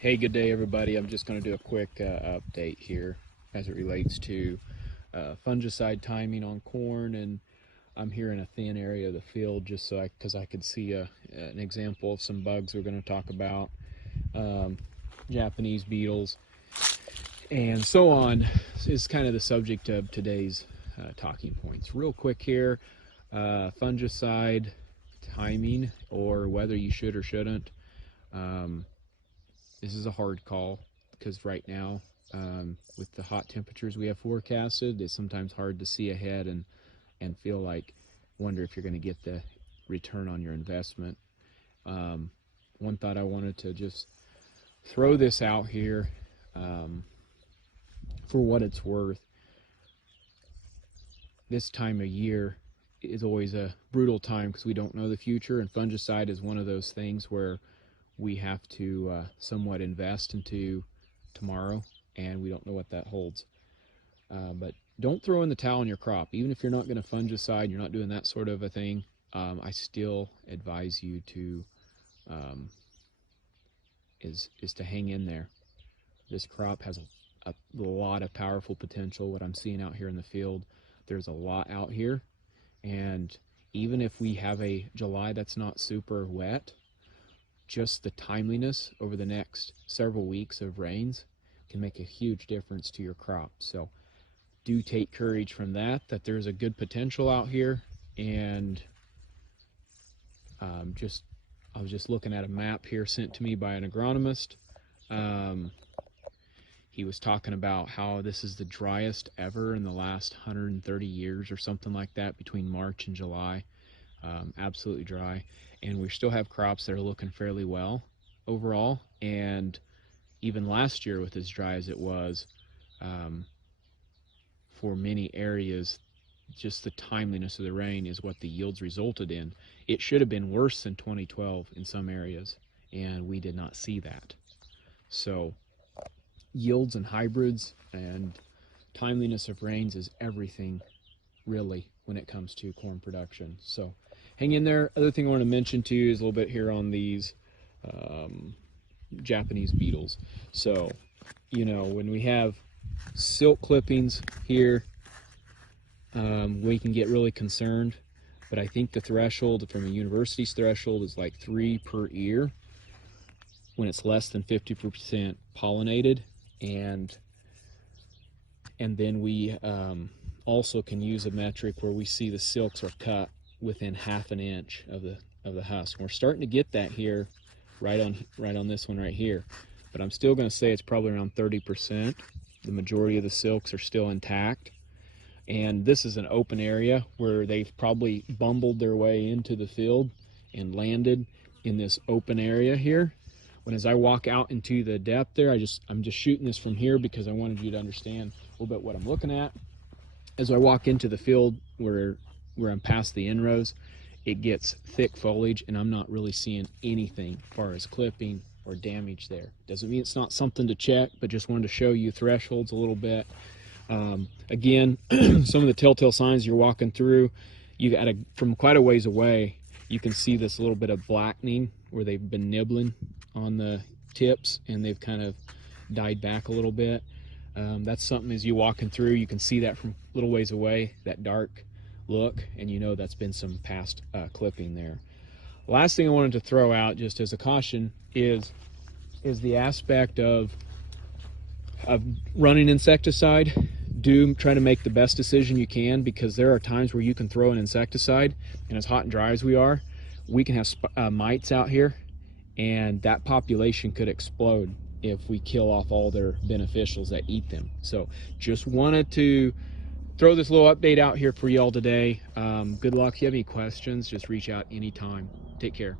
Hey, good day everybody. I'm just going to do a quick update here as it relates to fungicide timing on corn, and I'm here in a thin area of the field just so because I could see an example of some bugs we're going to talk about, Japanese beetles, and so on is kind of the subject of today's talking points. Real quick here, fungicide timing or whether you should or shouldn't. This is a hard call because right now, with the hot temperatures we have forecasted, it's sometimes hard to see ahead and feel like, wonder if you're going to get the return on your investment. One thought I wanted to just throw this out here, for what it's worth. This time of year is always a brutal time because we don't know the future, and fungicide is one of those things where we have to somewhat invest into tomorrow, and we don't know what that holds. But don't throw in the towel on your crop. Even if you're not going to fungicide, you're not doing that sort of a thing, I still advise you to is to hang in there. This crop has a lot of powerful potential. What I'm seeing out here in the field, there's a lot out here, and even if we have a July that's not super wet, just the timeliness over the next several weeks of rains can make a huge difference to your crop. So do take courage from that there's a good potential out here. And I was just looking at a map here sent to me by an agronomist. He was talking about how this is the driest ever in the last 130 years or something like that, between March and July. Absolutely dry, and we still have crops that are looking fairly well overall. And even last year, with as dry as it was, for many areas, just the timeliness of the rain is what the yields resulted in. It should have been worse than 2012 in some areas, and we did not see that. So yields and hybrids and timeliness of rains is everything, really, when it comes to corn production. So hang in there. Other thing I want to mention to you is a little bit here on these Japanese beetles. So, when we have silk clippings here, we can get really concerned, but I think the threshold from a university's threshold is like 3 per ear when it's less than 50% pollinated. And then we also can use a metric where we see the silks are cut within ½ an inch of the husk. We're starting to get that here, right on this one right here, but I'm still going to say it's probably around 30%. The majority of the silks are still intact, and this is an open area where they've probably bumbled their way into the field and landed in this open area here. When as I walk out into the depth there, I'm just shooting this from here because I wanted you to understand a little bit what I'm looking at. As I walk into the field where I'm past the inrows, it gets thick foliage, and I'm not really seeing anything as far as clipping or damage there. Doesn't mean it's not something to check, but just wanted to show you thresholds a little bit. Again, some of the telltale signs you're walking through, from quite a ways away, you can see this little bit of blackening where they've been nibbling on the tips and they've kind of died back a little bit. That's something, as you walking through, you can see that from a little ways away, that dark look, and that's been some past clipping there. Last thing I wanted to throw out, just as a caution, is the aspect of running insecticide. Do try to make the best decision you can, because there are times where you can throw an insecticide, and as hot and dry as we are, we can have mites out here, and that population could explode if we kill off all their beneficials that eat them. So just wanted to throw this little update out here for y'all today. Good luck. If you have any questions, just reach out anytime. Take care.